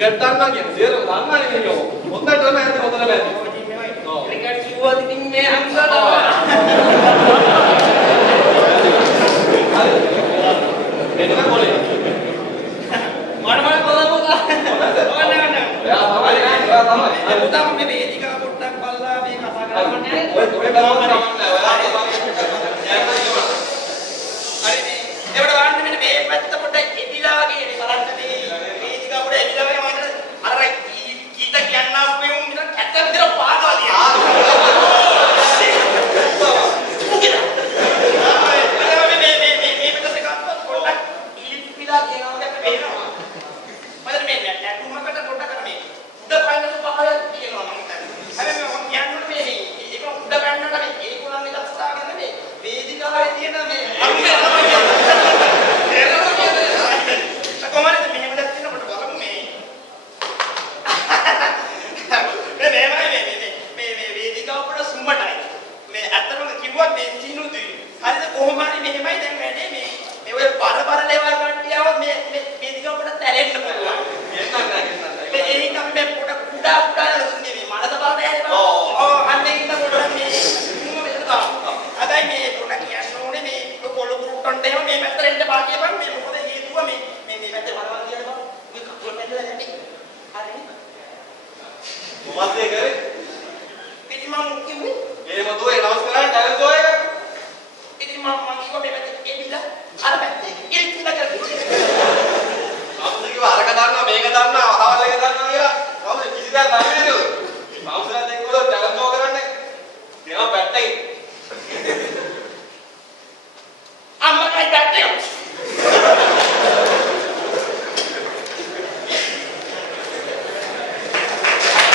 Ticket ගන්න කියන සියලු ගන්නනේ කියෝ. හොඳට තමයි හරි හොඳට බැරි. ඔව්. ටිකට් කිව්වද ඉතින් මේ අංශවල. එන්න කොලේ. මම බලමුද? ඔන්න. එයා තමයි. ඒ උදම් මේ වේදිකාව පොට්ටක් බලලා මේ කතා කරන්නේ. ඔය බලන්න තමයි. හරි මේ ඒවට වන්න මෙන්න මේ පැත්ත පොඩ්ඩක් එදිලා වගේ නේ බලන්න මේ වේදිකාව පොඩ්ඩක් එදිලා වගේ මම අර කීත කියන්නා වුනේ මිට කැත විතර පානවා තියා. මේ පැත්තට ගත්තොත් පොඩ්ඩක් ඉලිප්පිලා කියනවා වගේ පේනවා. මම මේ නැටුමකට පොඩ්ඩක් මේ උඩ පයින්නතු පහලක් කියනවා මම හිතන්නේ. හැබැයි මම කියන්නේ මේ ඒක උඩ පැන්නට මේ ඒගොල්ලන්ගේ දස්සාගෙන මේ වේදිකාවේ තියෙන මේ අරුමේ කොහොමද මෙහෙම දැක්කනකොට බලමු මේ මේ වේදිකාව පොඩ සුම්මටයි මේ අතරම කිව්වත් මේ සිනුදුයි හරිද කොහොම හරි මෙහෙමයි දැන් වැඩේ මේ ඔය බරබර ලේවල් කට්ටියව මේ වේදිකාව පොඩ තැලෙන්න පුළුවන් මේ ඒකම මේ පොඩ කුඩා දුන්නේ මේ මනස බලන්න යන්නේ ඔව් අන්න ඒක පොඩ මේ මෙතන තාම අදයි මේ පොඩ කියන්න ඕනේ මේ කොළු කුරුට්ටන්ට එහෙම මේ පැත්තට එන්න බා කියපන් මේ මොකද හේතුව මේ පැත්තේ වරවල් කියලා බා මේ කකුල පැදලා නැටි හරි මොකක්ද ඒ කරේ ඉතින් මම කිව්වේ එහෙම දුවේ නමස්කාරයි ඩයල් දුවේ